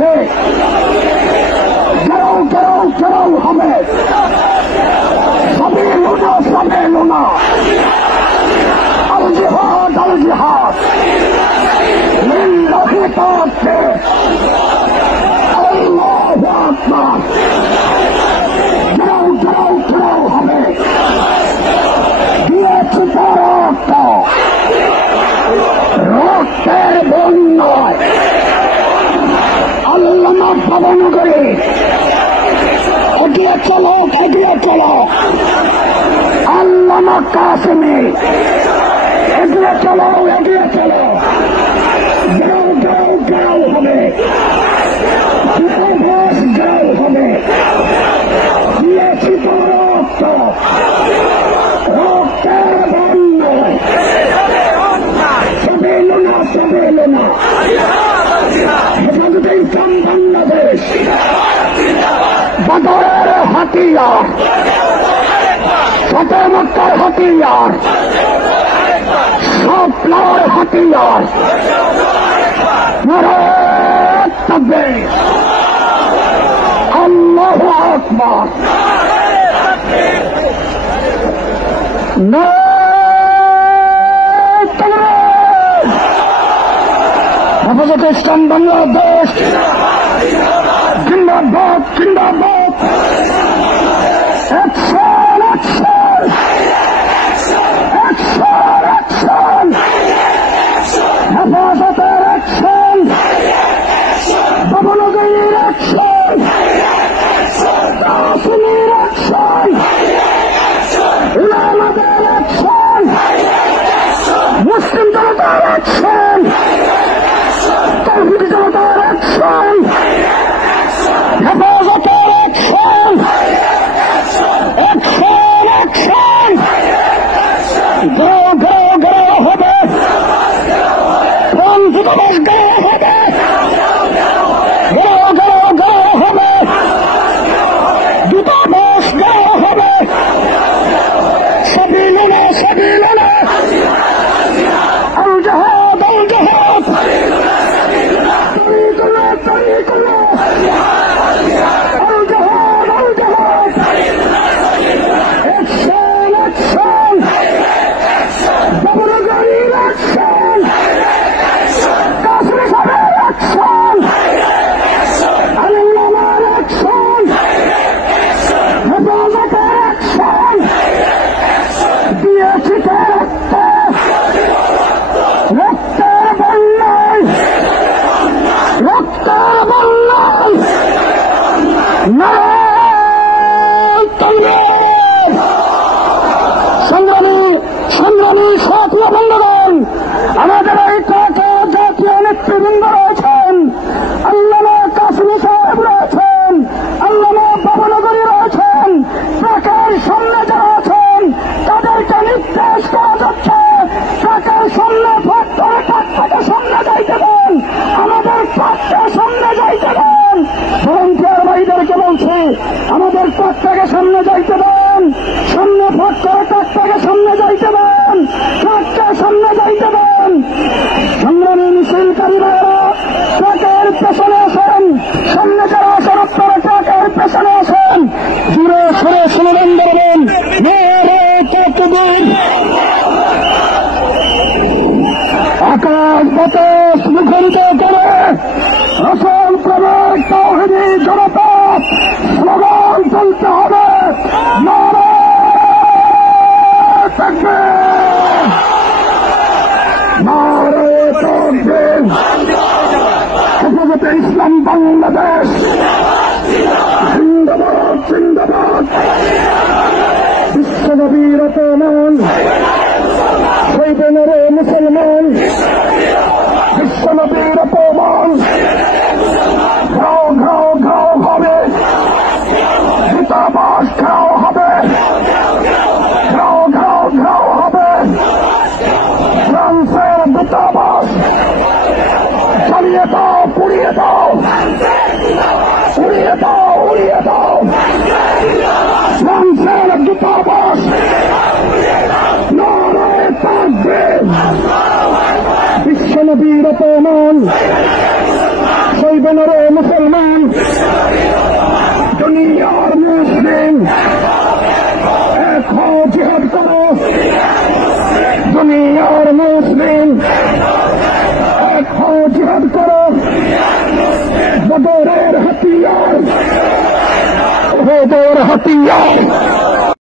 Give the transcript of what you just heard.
রেখে গেরাও গেরাও গেরাও হবে। সাবিলুনা আল জিহাদ লিল্লাহি তাআলা। আল্লাহু আকবার। গেরাও গেরাও গেরাও হবে। দিয়েছি রক্ত, রক্তের বন্যায় আল্লামা ভবনগরে এগিয়ে চলো, এগিয়ে চলো। আল্লামা কাসেমে এগিয়ে চলো, এগিয়ে চলো। গেরাও গেরাও গেরাও হবে। গেরাও হবে। দিয়েছি রক্ত, রক্তের বন্যায় সাবিলুনা সাবিলুনা। হেফাজতে ইসলাম বাংলাদেশ বদরের হাতিয়ার, ফতেহ মক্কার হাতিয়ার, স্বপ্নের হাতিয়ার। নারায়ে তাকবীর, আল্লাহু আকবার। হেফাজতে ইসলাম বাংলাদেশ জিন্দাবাদ, জিন্দাবাদ। Action, action, action, action. হেফাজতের অ্যাকশন, ভবনগরীর অ্যাকশন, কাসেমের অ্যাকশন, উলামাদের অ্যাকশন, মুসলিম জনতার অ্যাকশন, তৌহিদি জনতার অ্যাকশন, হেফাজতের অ্যাকশন, অ্যাকশন, অ্যাকশন। গেরাও গেরাও গেরাও হবে। প্রাণ দিবস গেরাও হবে। গেরাও গেরাও গেরাও হবে। দূতাবাস গেরাও হবে। সাবিলুনা সাবিলুনা আল জিহাদ, আল জিহাদ। তরিকুল্লাহ, তরিকুল্লাহ আল জিহাদ, আল জিহাদ। Action, action. ভবনগরীর অ্যাকশন, কাসেম সাহেবের অ্যাকশন, আল্লামার অ্যাকশন, হেফাজতের অ্যাকশন। দিয়েছি রক্ত, রক্তের বন্যায়, রক্তের বন্যায়। নারায়ে তাকবীর। সংগ্রামী সংগ্রামী সাথী বন্ধুগণ, আমাদের এই ট্রাকে জাতীয় নেতৃবৃন্দ রয়েছেন। আল্লামা কাসেম সাহেব রয়েছেন, আল্লামা ভবনগরী রয়েছেন। ট্রাকের সামনে যারা আছেন তাদেরকে নির্দেশ করা যাচ্ছে ট্রাকের সামনে ফাঁক করে ট্রাকটাকে সামনে যাইতে দেন, আমাদের ট্রাককে সামনে যাইতে দেন। ভলান্টিয়ার ভাইদেরকে বলছি, আমাদের ট্রাকটাকে সামনে যাইতে দেন, সামনে ফাঁক করে ট্রাকটাকে সামনে যাইতে দেন, ট্রাককে সামনে যাইতে দেন। সংগ্রামী মিছিলকারী ভাইয়েরা ট্রাকের পেছনে আসেন, সামনে যারা আসেন আপনারা ট্রাকের পেছনে আসেন। জুড়ে সরে স্লোগান দেবেন, নারায়ে তাকবীর। আকাশ বাতাস মুখরিত করে রসুল প্রেমের তাওহীদি জনতা স্লোগান তুলতে হবে, নারায়ে তাকবীর, নারায়ে তাকবীর। হেফাজতে ইসলাম বাংলাদেশ জিন্দাবাদ, জিন্দাবাদ। বিশ্বনবীর অপমান, শহীদ নরে মুসলমান, বিশ্বনবীর অপমান। ঘাও ঘাও ঘাও হবে। দূতাবাস ঘাও হবে। ঘাও ঘাও ঘাও হবে। ফ্রান্সের দূতাবাস জ্বালিয়ে দাও, পুড়িয়ে দাও, উড়িয়ে দাও, উড়িয়ে দাও। ফ্রান্সের দূতাবাস। নারায়ে তাকবীর। বিশ্বনবীর অপমান, শহীদ নরে মুসলমান। জিহাদ করো দুনিয়ার মুসলিম, এক হও জিহাদ করো বদরের হাতিয়ার, ওহদের হাতিয়ার